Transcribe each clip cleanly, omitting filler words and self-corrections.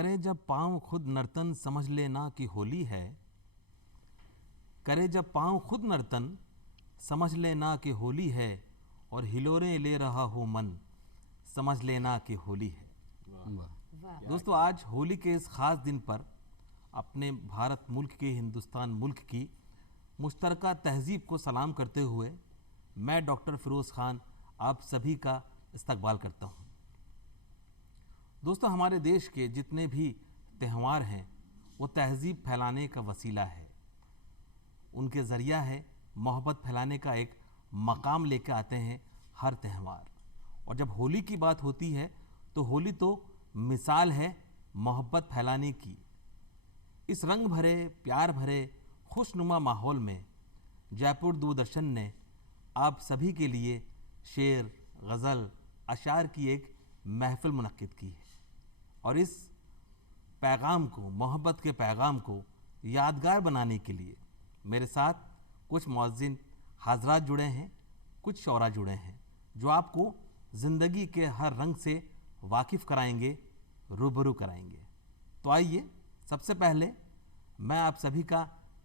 करे जब पाँव खुद नर्तन समझ लेना कि होली है। करे जब पाँव खुद नर्तन समझ लेना कि होली है, और हिलोरें ले रहा हो मन समझ लेना कि होली है। दोस्तों, आज होली के इस खास दिन पर अपने भारत मुल्क के, हिंदुस्तान मुल्क की मुश्तरका तहजीब को सलाम करते हुए मैं डॉक्टर फिरोज़ खान आप सभी का इस्तकबाल करता हूँ। दोस्तों, हमारे देश के जितने भी त्यौहार हैं वो तहजीब फैलाने का वसीला है, उनके ज़रिया है मोहब्बत फैलाने का एक मकाम लेकर आते हैं हर त्यौहार। और जब होली की बात होती है तो होली तो मिसाल है मोहब्बत फैलाने की। इस रंग भरे, प्यार भरे, खुशनुमा माहौल में जयपुर दूरदर्शन ने आप सभी के लिए शेर, गज़ल, अशार की एक महफ़िल मुनक्किद की है। और इस पैगाम को, मोहब्बत के पैगाम को यादगार बनाने के लिए मेरे साथ कुछ मुअज़्ज़िन हज़रात जुड़े हैं, कुछ शौरा जुड़े हैं, जो आपको ज़िंदगी के हर रंग से वाकिफ़ कराएंगे, रूबरू कराएंगे। तो आइए, सबसे पहले मैं आप सभी का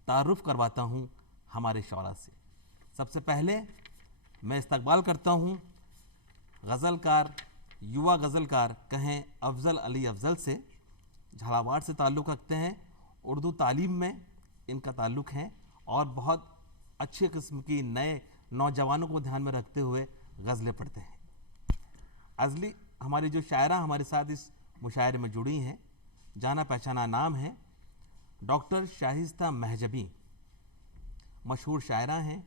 तारुफ़ करवाता हूँ हमारे शौरा से। सबसे पहले मैं इस्तकबाल करता हूँ गज़लकार, युवा गज़लकार कहें अफ़ज़ल अली अफ़ज़ल से। झालावाड़ से ताल्लुक़ रखते हैं, उर्दू तालीम में इनका ताल्लुक़ है और बहुत अच्छे किस्म की नए नौजवानों को ध्यान में रखते हुए गज़लें पढ़ते हैं। अज़ली हमारी जो शायरा हमारे साथ इस मुशायरे में जुड़ी हैं, जाना पहचाना नाम है डॉक्टर शाहिस्ता महजबी, मशहूर शायरा हैं,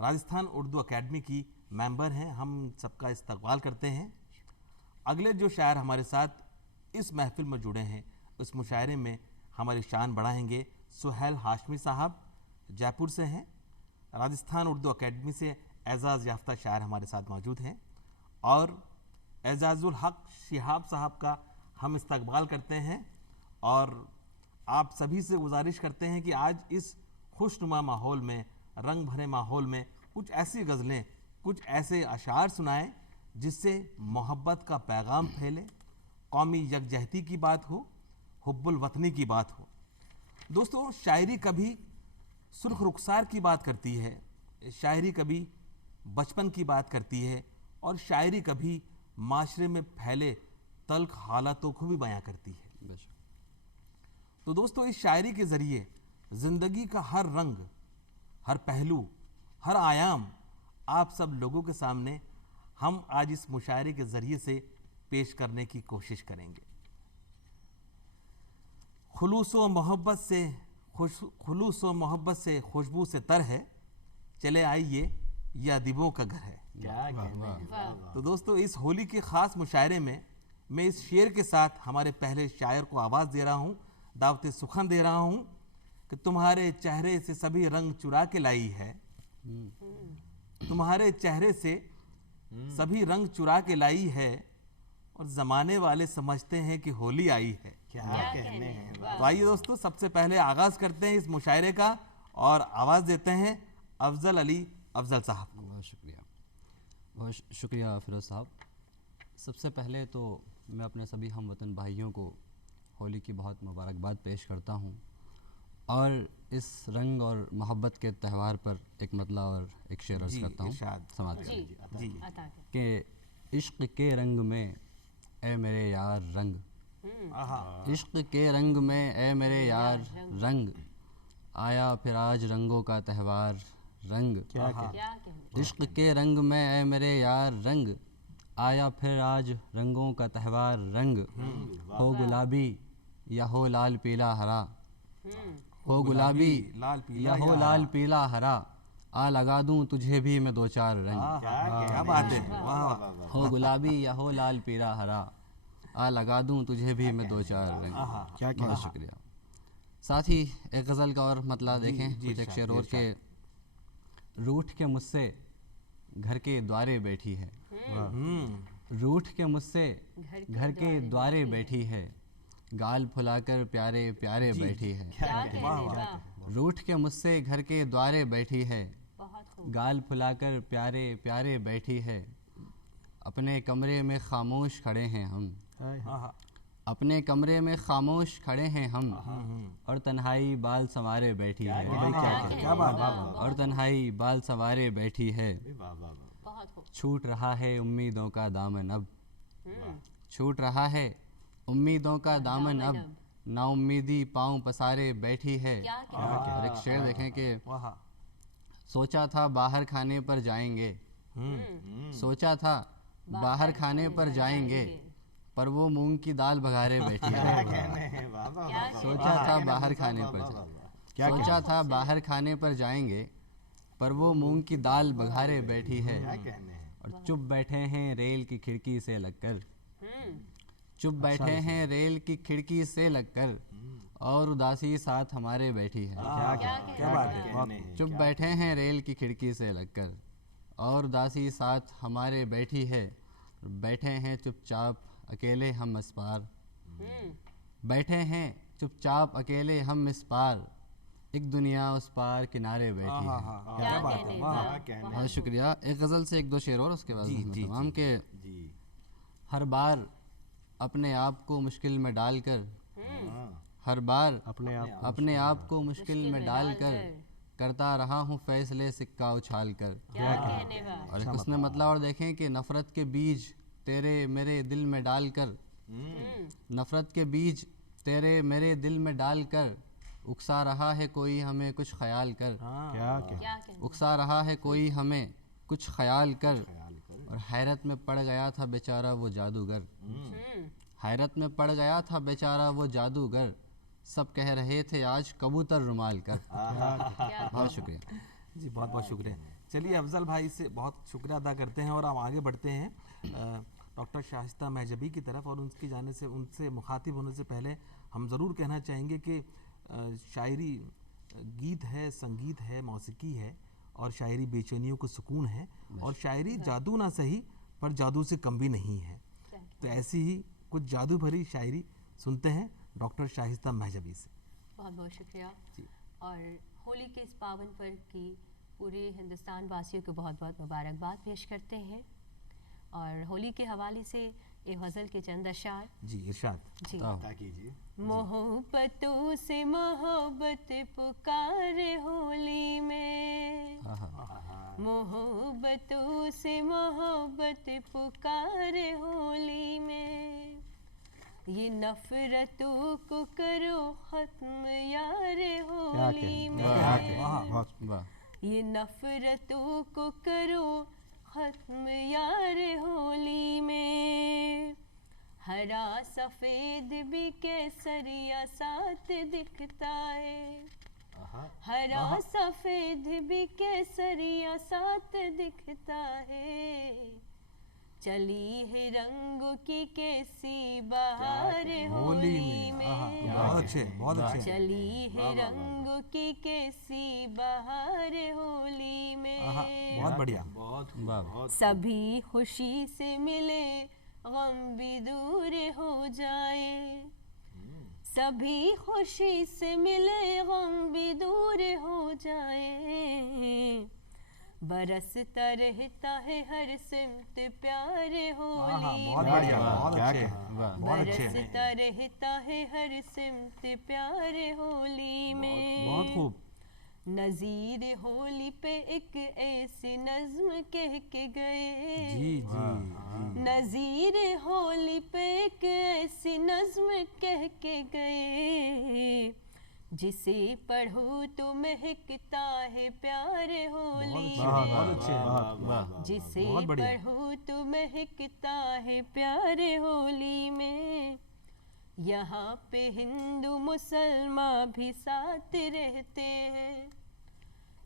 राजस्थान उर्दू अकेडमी की मेंबर हैं। हम सबका इस्तकबाल करते हैं। अगले जो शायर हमारे साथ इस महफ़िल में जुड़े हैं, इस मुशायरे में हमारी शान बढ़ाएंगे, सुहेल हाशमी साहब जयपुर से हैं। राजस्थान उर्दू अकेडमी से एजाज़ याफ्ता शायर हमारे साथ मौजूद हैं। और एजाज़ुल हक शिहाब साहब का हम इस्तकबाल करते हैं और आप सभी से गुजारिश करते हैं कि आज इस खुशनुमा माहौल में, रंग भरे माहौल में कुछ ऐसी गज़लें, कुछ ऐसे अशार सुनाएं जिससे मोहब्बत का पैगाम फैले, कौमी यकजहती की बात हो, हुब्बुल वतनी की बात हो। दोस्तों, शायरी कभी सुर्ख रुखसार की बात करती है, शायरी कभी बचपन की बात करती है, और शायरी कभी माशरे में फैले तल्ख हालातों को भी बयां करती है। तो दोस्तों, इस शायरी के ज़रिए ज़िंदगी का हर रंग, हर पहलू, हर आयाम आप सब लोगों के सामने हम आज इस मुशायरे के ज़रिए से पेश करने की कोशिश करेंगे। खुलूस व मोहब्बत से खुशबू से तर है, चले आइए यह अदीबों का घर है। तो दोस्तों, इस होली के ख़ास मुशायरे में मैं इस शेर के साथ हमारे पहले शायर को आवाज़ दे रहा हूँ, दावत सुखन दे रहा हूँ कि तुम्हारे चेहरे से सभी रंग चुरा के लाई है, तुम्हारे चेहरे से सभी रंग चुरा के लाई है, और ज़माने वाले समझते हैं कि होली आई है। क्या कहने हैं। तो आइए दोस्तों, सबसे पहले आगाज़ करते हैं इस मुशायरे का और आवाज़ देते हैं अफ़ज़ल अली अफ़ज़ल साहब को। बहुत शुक्रिया फिरोज़ साहब। सबसे पहले तो मैं अपने सभी हमवतन भाइयों को होली की बहुत मुबारकबाद पेश करता हूँ, और इस रंग और मोहब्बत के त्यौहार पर एक मतला और एक शेर अर्ज़ करता हूँ। समात कि इश्क़ के रंग में ए मेरे यार रंग, इश्क़ के रंग में ए मेरे यार रंग, आया फिर आज रंगों का त्यौहार रंग। इश्क़ के रंग में ए मेरे यार रंग, आया फिर आज रंगों का त्यौहार रंग। हो गुलाबी या हो लाल पीला हरा, हो गुलाबी या हो लाल पीला हरा, आ लगा दूं तुझे भी मैं दो चार रंग। क्या बात है। हो गुलाबी या हो लाल पीला हरा, आ लगा दूं तुझे भी मैं दो चार रंग। क्या बहुत शुक्रिया। साथ ही एक गज़ल का और मतला देखें, कुछ एक शेर और के रूठ के मुझसे घर के द्वारे बैठी है, रूठ के मुझसे घर के द्वारे बैठी है, गाल फुलाकर प्यारे प्यारे बैठी है। रूठ के मुझसे घर के द्वारे बैठी है, गाल फुलाकर प्यारे प्यारे बैठी है, अपने कमरे में खामोश खड़े हैं हम, अपने कमरे में खामोश खड़े हैं हम, और तन्हाई बाल संवारे बैठी है। क्या बात है। और तन्हाई बाल संवारे बैठी है। बहुत खूब। छूट रहा है उम्मीदों का दामन अब, छूट रहा है उम्मीदों का दामन अब, नाउम्मीदी पाँव पसारे बैठी है। क्या और एक शेर देखें कि वाह। सोचा था बाहर खाने पर जाएंगे, सोचा था बाहर खाने पर जाएंगे, पर वो मूंग की दाल बघारे बैठी है। सोचा था बाहर खाने पर जाएंगे, सोचा था बाहर खाने पर जाएंगे, पर वो मूंग की दाल बघारे बैठी है। और चुप बैठे हैं रेल की खिड़की से लगकर, चुप बैठे हैं रेल की खिड़की से लगकर, और उदासी साथ हमारे बैठी है। क्या बात है। चुप बैठे हैं रेल की खिड़की से लगकर, और उदासी साथ हमारे बैठी है। बैठे हैं चुपचाप अकेले हम इस पार, बैठे हैं चुपचाप अकेले हम इस पार, एक दुनिया उस पार किनारे बैठी है। क्या बात है। वाह। बहुत शुक्रिया। एक गज़ल से एक दो शेर और उसके बाद जी, मैं जी, तमाम के हर बार अपने आप को मुश्किल में डालकर, हर बार अपने आप को मुश्किल में डालकर, करता रहा हूँ फैसले सिक्का उछाल कर। क्या कहने वाला। और एक उसने मतलब और देखें कि नफ़रत के बीज तेरे मेरे दिल में डालकर, नफ़रत के बीज तेरे मेरे दिल में डालकर, उकसा रहा है कोई हमें कुछ ख्याल कर। क्या कहने। उकसा रहा है कोई हमें कुछ ख्याल कर। और हैरत में पड़ गया था बेचारा वो जादूगर, हैरत में पड़ गया था बेचारा वो जादूगर, सब कह रहे थे आज कबूतर रुमाल कर। बहुत शुक्रिया जी, बहुत बहुत शुक्रिया। चलिए अफजल भाई से बहुत शुक्रिया अदा करते हैं और हम आगे बढ़ते हैं डॉक्टर शाइस्ता महजबी की तरफ। और उनकी जाने से, उनसे मुखातिब होने से पहले हम ज़रूर कहना चाहेंगे कि शायरी गीत है, संगीत है, मौसीकी है, और शायरी बेचैनियों को सुकून है, और शायरी जादू ना सही पर जादू से कम भी नहीं है। तो ऐसी ही कुछ जादू भरी शायरी सुनते हैं डॉक्टर शाइस्ता महजबी से। बहुत बहुत शुक्रिया। और होली के इस पावन पर्व की पूरे हिंदुस्तान वासियों को बहुत बहुत मुबारकबाद पेश करते हैं। और होली के हवाले से एक गज़ल के चंद अशार। जी इरशाद। जी कीजिए। मोहब्बतों से मोहब्बत पुकारे होली में, मोहब्बतों से मोहब्बत पुकारे होली में, ये नफरतों को करो खत्म यारे होली में, वाह। ये नफरतों को करो खत्म यारे होली में, हरा सफेद भी केसरिया साथ दिखता है, हरा सफेद भी केसरिया साथ दिखता है, चली है रंगों की कैसी बहार होली में, बहुत अच्छे, बहुत अच्छे। चली है रंगों की कैसी बहार होली में, बहुत बढ़िया। बहुत सभी खुशी से मिले गम भी दूर हो जाए, सभी खुशी से मिले गम भी दूर हो जाए, बरसता रहता है हर सिमत प्यारे होली बहुत में, बढ़िया, बहुत अच्छे, बहुत अच्छे। बरसता रहता है हर सिमत प्यारे होली में। बहुत खूब। नज़ीर होली पे एक ऐसी नज़्म कह के गए, जी जी। नज़ीर होली पे एक ऐसी नज़्म कह के गए, जिसे पढ़ो तो महकता है प्यारे होली बहुत अच्छे। जिसे बहुत बढ़िया। पढ़ो तो महकता है प्यारे होली में, यहाँ पे हिंदू मुसलमान भी साथ रहते हैं,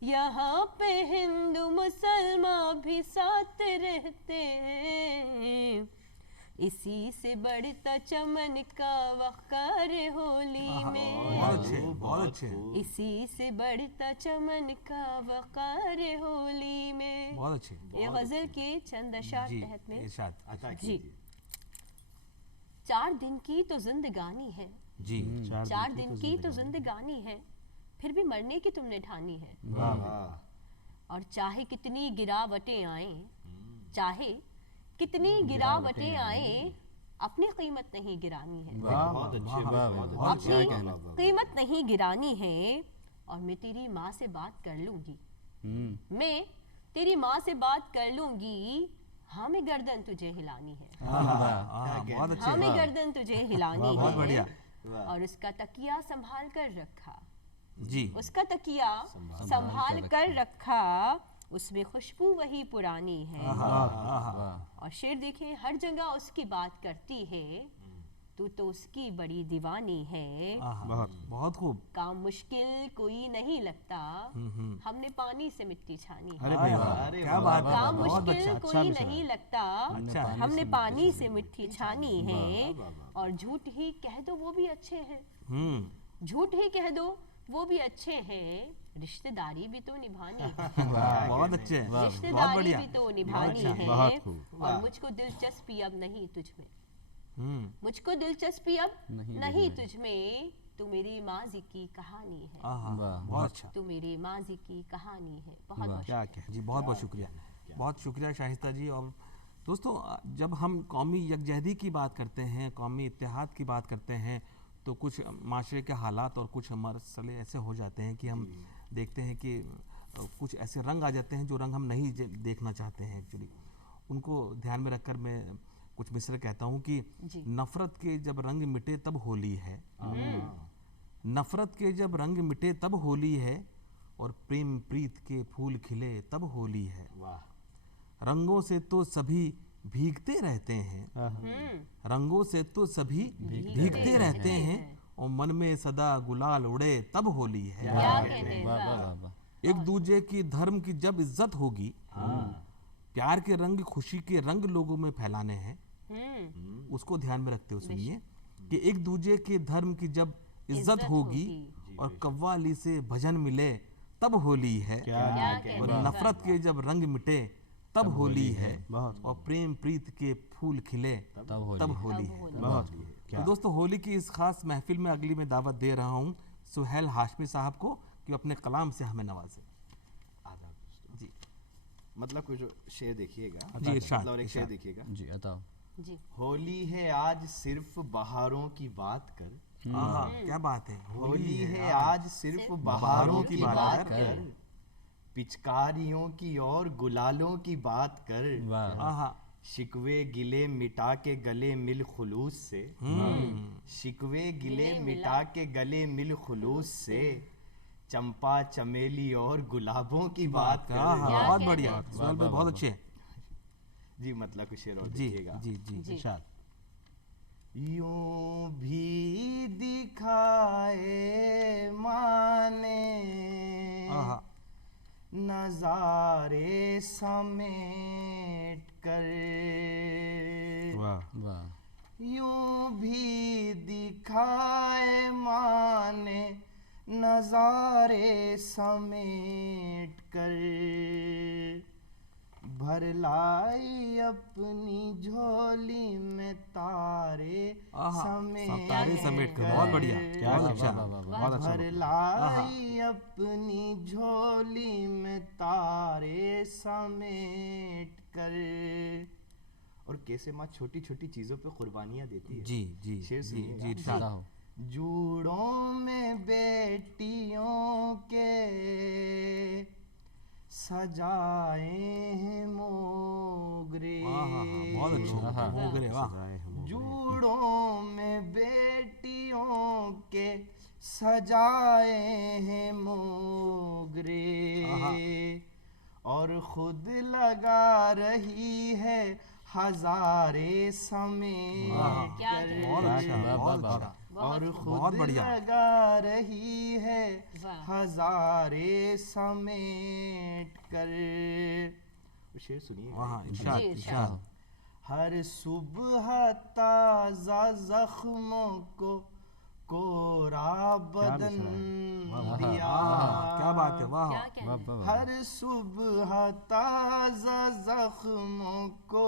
यहाँ पे हिंदू मुसलमान भी साथ रहते हैं, इसी से बढ़ता चमन का वक़ार होली में, बहुत अच्छे, बहुत अच्छे। इसी से बढ़ता चमन का वक़ार होली में। बहुत अच्छे। ये गज़ल के चंद अशार जी तहत में। इरशाद। अता जी। कीजिए। 4 दिन की तो जिंदगानी है, जी 4 दिन की तो जिंदगानी है, फिर भी मरने की तुमने ठानी है, वाह और चाहे कितनी गिरावटें आए, चाहे कितनी गिरावटें आए, अपनी कीमत नहीं गिरानी है, बहुत अच्छे, बहुत अच्छे। क्या कहना। अपनी कीमत नहीं गिरानी है। और मैं तेरी माँ से बात कर लूंगी, मैं तेरी माँ से बात कर लूंगी, हाँ मैं गर्दन तुझे हिलानी है, बहुत अच्छे। हाँ मैं गर्दन तुझे हिलानी बहुत है। बढ़िया। और उसका तकिया संभाल कर रखा, जी उसका तकिया संभाल कर रखा, उसमें खुशबू वही पुरानी है। और शेर देखें, हर जगह उसकी बात करती है, तू तो उसकी बड़ी दीवानी है। बहुत खूब। काम मुश्किल कोई नहीं लगता, हमने पानी से मिट्टी छानी है। अरे क्या बात है, काम बहुत मुश्किल अच्छा। कोई नहीं लगता, अच्छा। हमने पानी से मिट्टी छानी है। और झूठ ही कह दो वो भी अच्छे हैं, झूठ ही कह दो वो भी अच्छे हैं, रिश्तेदारी भी तो निभानी है, बहुत अच्छे, बहुत रिश्तेदारी बढ़िया। भी तो निभानी बहुत है। बहुत खूब। और मुझको दिलचस्पी अब नहीं तुझमें, हम्म, मुझको दिलचस्पी अब नहीं नहीं तुझमें, तू मेरी माजी की कहानी है, बहुत अच्छा। तू मेरी माजी की कहानी है। बहुत बहुत क्या क्या जी बहुत बहुत शुक्रिया, बहुत शुक्रिया शाइस्ता जी। और दोस्तों, जब हम कौमी यकजहती की बात करते हैं, कौमी इत्तेहाद की बात करते हैं, तो कुछ माशरे के हालात और कुछ मसले ऐसे हो जाते हैं कि हम देखते हैं कि कुछ ऐसे रंग आ जाते हैं जो रंग हम नहीं देखना चाहते हैं एक्चुअली। उनको ध्यान में रखकर मैं कुछ मिसरे कहता हूँ कि जी। नफ़रत के जब रंग मिटे तब होली है, नफ़रत के जब रंग मिटे तब होली है, और प्रेम प्रीत के फूल खिले तब होली है। वाह। रंगों से तो सभी भीगते रहते हैं, रंगों से तो सभी भीगते रहते हैं, और मन में सदा गुलाल उड़े तब होली है। क्या कहते हैं, वाह वाह वाह। वाह वाह। एक दूजे की धर्म की जब इज्जत होगी, प्यार के रंग खुशी के रंग लोगों में फैलाने हैं, उसको ध्यान में रखते हुए सुनिए कि एक दूजे के धर्म की जब इज्जत होगी और कव्वाली से भजन मिले तब होली है, क्या कहते और हैं, नफरत के जब रंग मिटे तब होली है, बहुत और प्रेम प्रीत के फूल खिले तब होली तब है। होली तब है। होली। बहुत तो दोस्तों, होली की इस खास महफिल में अगली मैं दावत दे रहा हूँ सुहेल हाशमी साहब को कि अपने कलाम से हमें नवाजे। आदाब दोस्तों। जी मतलब कुछ शेर देखिएगा, जी, इरशाद, मतलब एक शेर इरशाद। देखिएगा। जी अताओ। जी। होली है आज सिर्फ बहारों की बात कर, आहा, क्या बात है। होली है आज आज सिर्फ सिर्फ बहारों की बात बात कर। कर, पिचकारियों की और गुलालों की बात कर, वाह। आहा, शिकवे गिले मिटा के गले मिल खुलूस से, शिकवे गिले मिटा के गले मिल खुलूस से, चंपा चमेली और गुलाबों की बात आहा, कर। बहुत कहते बढ़िया, हैं। सुहेल भाई बहुत अच्छे। जी मतलब कुछ शेर और जी देखिएगा। जी जी जी। इरशाद। यूं भी दिखाए माने आहा, नजारे समेट कर, वाह, वाह। यूं भी दिखाए माने नजारे समेट कर, भर लाई अपनी झोली में तारे आहा, समेट तारे समेट कर, बहुत बढ़िया, क्या बहुत अच्छा। वाह, वाह, वाह, बहुत अच्छा। भर लाई अपनी झोली में तारे समेट कर। और कैसे माँ छोटी छोटी चीजों पे कुर्बानियां देती है। जी जी शेर जी सुनिएगा। जी इरशाद। अताओ। जूड़ों में बेटियों के सजाए हैं मोगरे, आहा, बहुत अच्छा, मोगरे, वाह, जूड़ों में बेटियों के सजाए हैं मोगरे, और खुद लगा रही है हजारे समेट क्या कर, बहुत अच्छा, बहुत अच्छा, और बहुत खुद बढ़िया। लगा रही है वाह। हजारे समेट कर। वो शेर सुनिए। वहाँ इरशाद जी, इरशाद। हर सुबह ताजा जख्मों को कोरा बदन दिया, क्या बात है, वाह, क्या वाह कहते हैं, वाह वाह। हर सुबह ताजा जख्मों को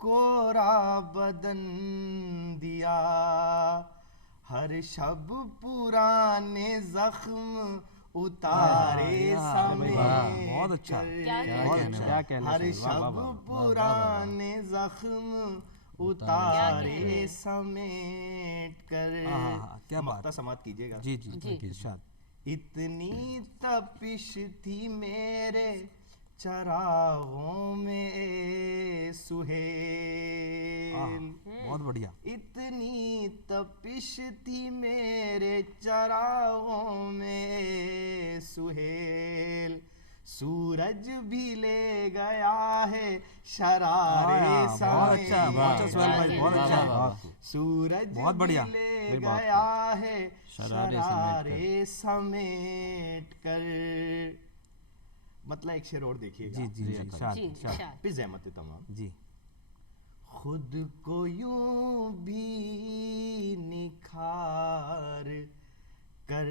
कोरा बदन दिया, हर शब पुराने जख्म उतारे समेट बहुत अच्छा, क्या कर, बहुत अच्छा। हर शब पुराने जख्म उतारे समेट कर। क्या बात। मक्ता समाप्त कीजिएगा। जी जी जी। इरशाद। इतनी तपिश थी मेरे चरागों में सुहेल, बहुत बढ़िया। इतनी तपिश थी मेरे चरागों में सुहेल, सूरज भी ले गया है शरारे बहुत समेट। अच्छा, बहुत अच्छा सुहेल भाई, बहुत अच्छा। सूरज बहुत बढ़िया। भी ले गया है शरारे शरारे समेट कर। मतलब एक शेर और देखिएगा। जी जी जी इरशाद जी इरशाद। इरशाद। फिर ज़हमत तमाम। जी। खुद को यूं भी निखार कर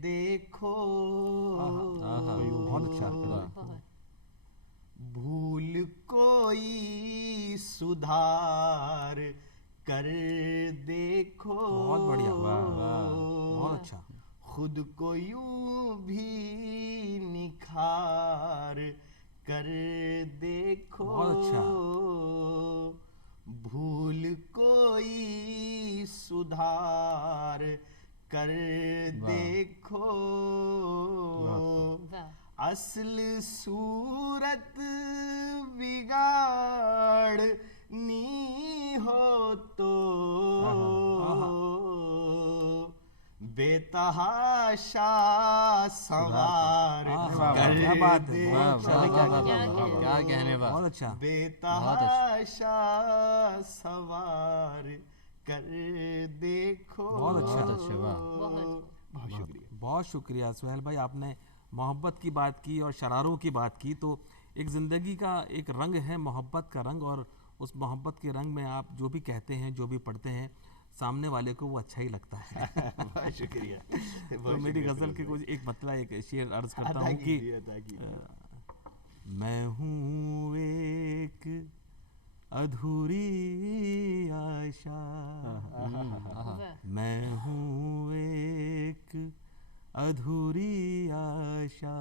देखो, बहुत अच्छा। बहुत भूल कोई सुधार कर देखो। बहुत बढ़िया। बहुत अच्छा। खुद को यूं भी निखार कर देखो। बहुत अच्छा। भूल कोई सुधार कर देखो। वाह। असल सूरत बिगाड़नी हो तो बेतहाशा सवार कर क्या बात है। वाह बहुत वाह अच्छा। वाह वाह वाह, क्या कहने वाह। बहुत अच्छा। बेतहाशा सवार कर देखो। बहुत अच्छा। बहुत अच्छे, वाह। बहुत शुक्रिया। बहुत शुक्रिया सुहेल भाई, आपने मोहब्बत की बात की और शरारों की बात की। तो एक ज़िंदगी का एक रंग है मोहब्बत का रंग, और उस मोहब्बत के रंग में आप जो भी कहते हैं, जो भी पढ़ते हैं, सामने वाले को वो अच्छा ही लगता है। बहुत शुक्रिया। तो मेरी गज़ल के कुछ एक मतलब एक शेर अर्ज करता हूँ कि मैं हूँ एक अधूरी आशा, मैं हूँ एक अधूरी आशा,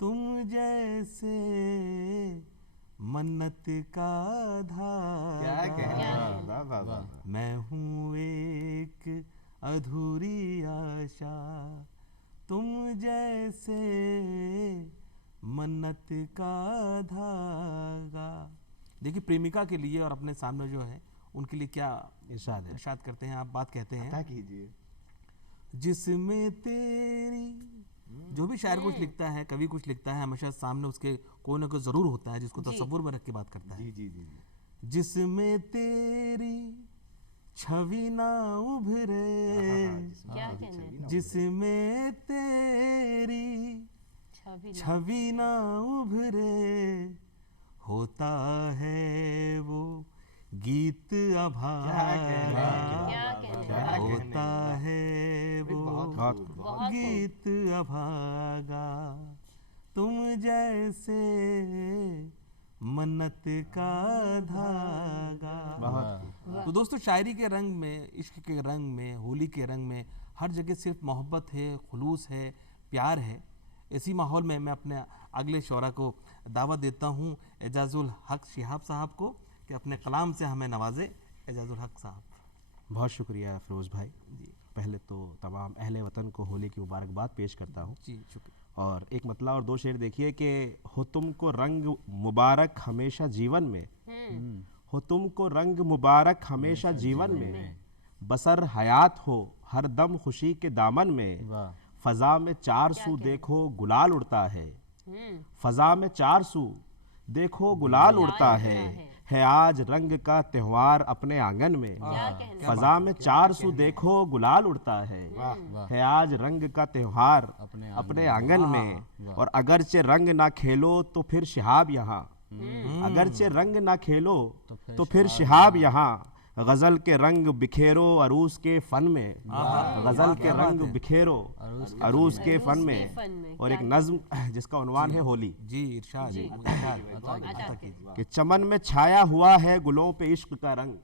तुम जैसे मन्नत का क्या धागा। कहना। वाह वाह वाह। मैं हूँ एक अधूरी आशा, तुम जैसे मन्नत का धागा। देखिए प्रेमिका के लिए और अपने सामने जो है उनके लिए क्या इरशाद है। इरशाद करते हैं, आप बात कहते हैं। क्या कीजिए। जिसमें तेरी, जो भी शायर कुछ लिखता है, कवि कुछ लिखता है, हमेशा सामने उसके कोई ना कोई जरूर होता है जिसको तसव्वुर में रख के बात करता है। जी जी जी जी। जिसमें तेरी छवि ना उभरे, क्या कहना है। जिसमें तेरी छवि ना उभरे, होता है वो गीत अभागा, क्या कहना है। होता है वो बहुत गीत अभागा, तुम जैसे मन्नत का धागा। तो दोस्तों शायरी के रंग में, इश्क के रंग में, होली के रंग में हर जगह सिर्फ मोहब्बत है, खुलूस है, प्यार है। इसी माहौल में मैं अपने अगले शोरा को दावत देता हूँ, एजाजुल हक शिहाब साहब को, कि अपने कलाम से हमें नवाजे। एजाजुल हक साहब। बहुत शुक्रिया फ़िरोज़ भाई। पहले तो तमाम अहले वतन को होली की मुबारकबाद पेश करता हूँ। जी शुक्रिया। और एक मतला और दो शेर देखिए कि हो तुमको रंग मुबारक हमेशा जीवन में, हो तुमको रंग मुबारक हमेशा जीवन में, बसर हयात हो हर दम खुशी के दामन में, फ़ज़ा में चार सू देखो गुलाल उड़ता है, फ़ज़ा में चार सू देखो गुलाल उड़ता है आज रंग का त्योहार अपने आंगन में, फ़ज़ा में चार सू देखो गुलाल उड़ता है आज रंग का त्योहार अपने आंगन में। और अगरचे रंग ना खेलो तो फिर शिहाब यहाँ, अगरचे रंग ना खेलो तो फिर शिहाब यहाँ, गज़ल के रंग बिखेरो अरूस के फ़न में, गज़ल के रंग बिखेरो अरूस के फ़न में। और एक नज़्म जिसका उन्वान है होली। जी इरशाद। कि चमन में छाया हुआ है गुलों पे इश्क का रंग,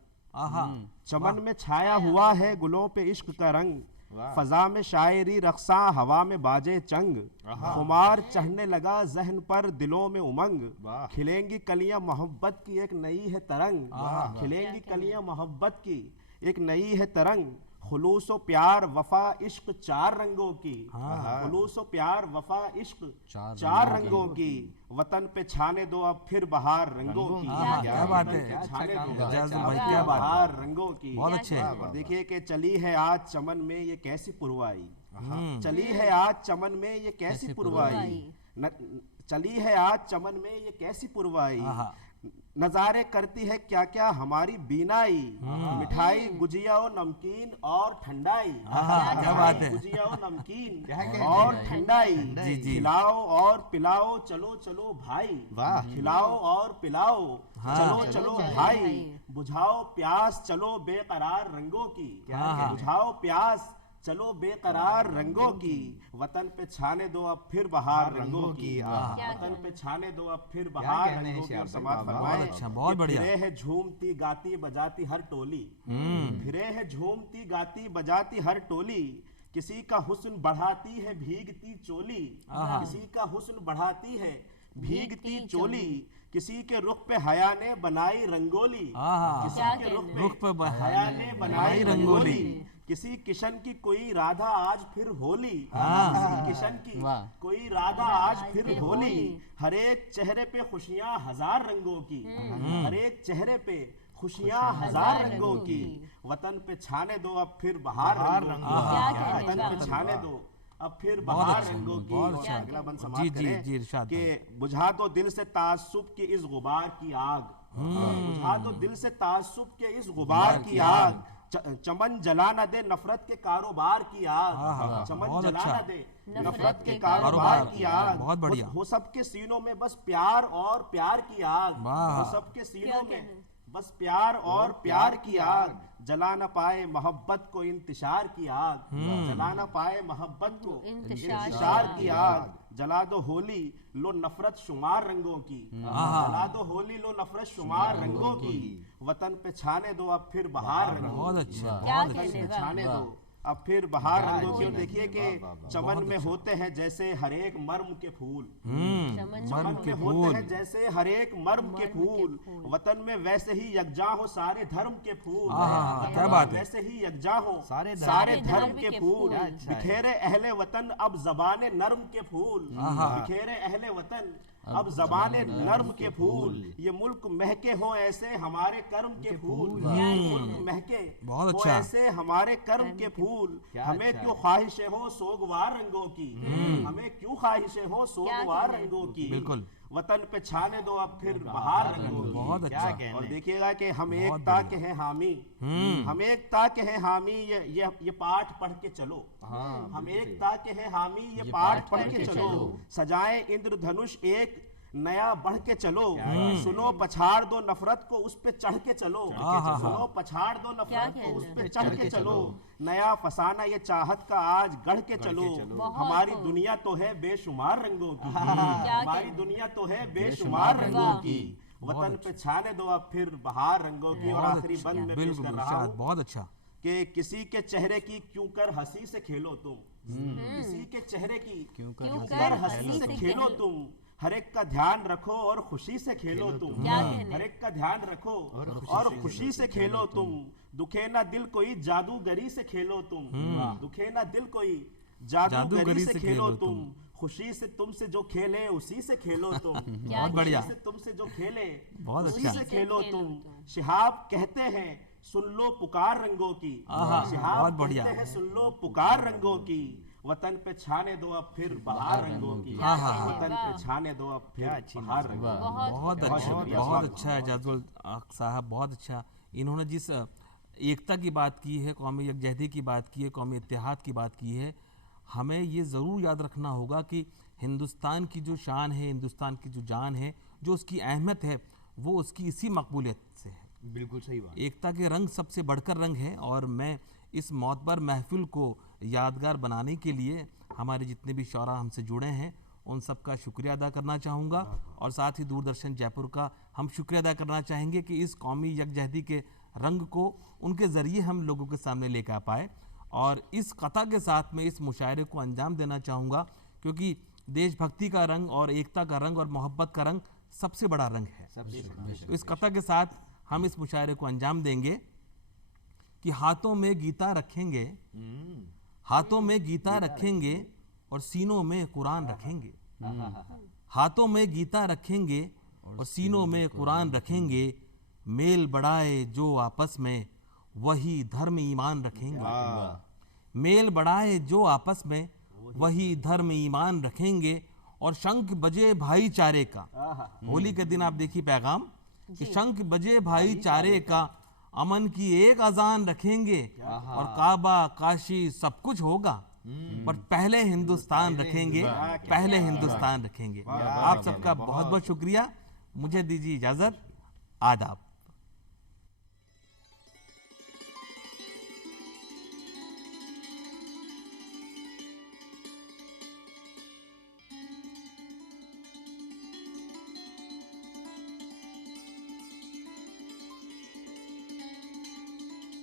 चमन में छाया हुआ है गुलों पे इश्क का रंग, फजा में शायरी रक्सा, हवा में बाजे चंग, खुमार चढ़ने लगा जहन पर, दिलों में उमंग, खिलेंगी कलियां मोहब्बत की एक नई है तरंग, खिलेंगी कलियां मोहब्बत की एक नई है तरंग, खुलूसो प्यार वफा इश्क चार रंगों की, खुलूसो प्यार वफा इश्क चार रंगों की, वतन पे छाने दो अब फिर बहार रंगों की, क्या बात है, छाने दो एजाज अब भाई, फिर क्या बात है। बहार रंगों की। बहुत अच्छे हैं। और देखिए कि चली है आज चमन में ये कैसी पुरवाई, चली है आज चमन में ये कैसी पुरवाई, चली है आज चमन में ये कैसी पुरवाई, नजारे करती है क्या क्या हमारी बीनाई, मिठाई गुजिया और नमकीन और ठंडाई, क्या बात है। गुजिया और नमकीन और ठंडाई, जी, जी। खिलाओ और पिलाओ चलो चलो भाई, खिलाओ और पिलाओ चलो चलो भाई, बुझाओ प्यास चलो बेकरार रंगों की, बुझाओ प्यास चलो बेकरार रंगों की, वतन पे छाने दो अब फिर बहार रंगों की, वतन पे छाने दो अब फिर बहार रंगों की। और समाप्त फरमाए, बहुत अच्छा, बहुत बढ़िया। फिरे है झूमती गाती बजाती हर टोली, फिरे है झूमती गाती बजाती हर टोली, किसी का हुस्न बढ़ाती है भीगती चोली, किसी का हुस्न बढ़ाती है भीगती चोली, किसी के रुख पे हया ने बनाई रंगोली, किसी के रुख पे हया ने बनाई रंगोली, किसी किशन की कोई राधा आज फिर होली, किसी किशन की कोई राधा आज फिर होली, हर एक चेहरे पे खुशियां हजार रंगों की, हर एक चेहरे पे खुशियां हजार रंगों की, वतन पे छाने दो अब फिर बहार रंगों की, वतन पे छाने दो अब फिर बहार रंगों की। और अगला बंद समाप्त करें कि बुझा दो दिल से तासुब के इस गुबार की आग, बुझा दो दिल से तासुब के इस गुबार की आग, चमन जला न दे नफरत के कारोबार की आग, चमन जला न दे नफरत के कारोबार की आग, बहुत बढ़िया। हो सबके सीनों में बस प्यार और प्यार की आग, हो सबके सीनों में बस प्यार और प्यार की आग, जला न पाए मोहब्बत को इंतशार की आग, जला न पाए मोहब्बत को इंतशार की आग, जला दो होली लो नफरत शुमार रंगों की, जला दो होली लो नफरत शुमार रंगों की, वतन पे छाने दो अब फिर बहार रंगों बहुत की, अच्छा, वतन पे छाने दो अब फिर बहार रंगों की। और देखिए कि चमन में होते हैं जैसे हर एक मर्म के फूल, चमन में होते हैं जैसे हर एक मर्म के फूल, वतन में वैसे ही यकजा हो सारे धर्म के फूल, क्या बात है। वैसे ही यकजा हो सारे धर्म के फूल, बिखेरे अहले वतन अब जबाने नर्म के फूल, बिखेरे अहले वतन अब जबाने नर्म के फूल, ये मुल्क महके हो ऐसे हमारे कर्म के फूल, मुल्क महके बहुत हो अच्छा। ऐसे हमारे कर्म के फूल, हमें क्यों ख्वाहिशें हो सोगवार रंगों की, हमें क्यों ख्वाहिशें हो सोगवार रंगों की, बिल्कुल। वतन पे छाने दो अब फिर बहार रंगों की। बहुत अच्छा। और देखिएगा कि हम एकता के हैं हामी, हम एकता के हैं हामी, ये पाठ पढ़ के चलो, हम एकता के हैं हामी, ये पाठ पढ़ के चलो, सजाए इंद्रधनुष एक नया बढ़ के चलो, सुनो पछाड़ दो नफरत को उस पे चढ़ के चलो, सुनो पछाड़ दो नफरत को उस पे चढ़ के चलो, नया फसाना ये चाहत का आज गढ़ के चलो, हमारी दुनिया तो है बेशुमार रंगों की, हमारी दुनिया तो है बेशुमार रंगों की, वतन पे छाने दो अब फिर बहार रंगों की। और आखिरी बंद में पेश कर रहा हूँ बहुत अच्छा कि किसी के चेहरे की क्यों कर हंसी से खेलो तुम, किसी के चेहरे की क्यों कर हंसी से खेलो तुम, हर एक का ध्यान रखो और खुशी से खेलो तुम, हर एक का ध्यान रखो और खुशी से खेलो तुम, दुखे ना दिल कोई जादूगरी से खेलो तुम, दुखे ना दिल कोई जादूगरी से खेलो तुम, खुशी से तुमसे जो खेले उसी से खेलो तुम, बहुत बढ़िया। खुशी से तुमसे जो खेले बहुत उसी अच्छा। से खेलो तुम, शिहाब कहते हैं सुन लो पुकार रंगों की, शिहाब बहुत बढ़िया। कहते हैं सुन लो पुकार रंगों की, वतन पे छाने दो अब फिर बहार रंगों की, वतन पे छाने दो अब फिर बहार रंगों की। बहुत अच्छा, शुक्रिया। बहुत अच्छा एजाजुल साहब, बहुत अच्छा। इन्होंने जिस एकता की बात की है, कौमी यकजहती की बात की है, कौमी इत्तेहाद की बात की है, हमें ये ज़रूर याद रखना होगा कि हिंदुस्तान की जो शान है, हिंदुस्तान की जो जान है, जो उसकी अहमियत है, वो उसकी इसी मकबूलियत से है। बिल्कुल सही बात। एकता के रंग सबसे बढ़कर रंग है, और मैं इस मौतबर महफिल को यादगार बनाने के लिए हमारे जितने भी शौरा हमसे जुड़े हैं उन सब का शुक्रिया अदा करना चाहूँगा, और साथ ही दूरदर्शन जयपुर का हम शुक्रिया अदा करना चाहेंगे कि इस कौमी यकजहती के रंग को उनके ज़रिए हम लोगों के सामने लेकर आ पाए। और इस कथा के साथ मैं इस मुशायरे को अंजाम देना चाहूँगा, क्योंकि देशभक्ति का रंग और एकता का रंग और मोहब्बत का रंग सबसे बड़ा रंग है। तो इस कथा के साथ हम इस मुशायरे को अंजाम देंगे कि हाथों में गीता रखेंगे, हाथों में गीता रखेंगे और सीनों में कुरान रखेंगे। हाथों में गीता रखेंगे और सीनों में कुरान रखेंगे। मेल बढ़ाए जो आपस में वही धर्म ईमान रखेंगे। मेल बढ़ाए जो आपस में वही धर्म ईमान रखेंगे। और शंख बजे भाईचारे का, होली के दिन आप देखिए पैगाम कि शंख बजे भाईचारे का, अमन की एक अजान रखेंगे और काबा काशी सब कुछ होगा, पर पहले हिंदुस्तान रखेंगे, पहले हिंदुस्तान रखेंगे। आप सबका बहुत बहुत शुक्रिया। मुझे दीजिए इजाजत। आदाब।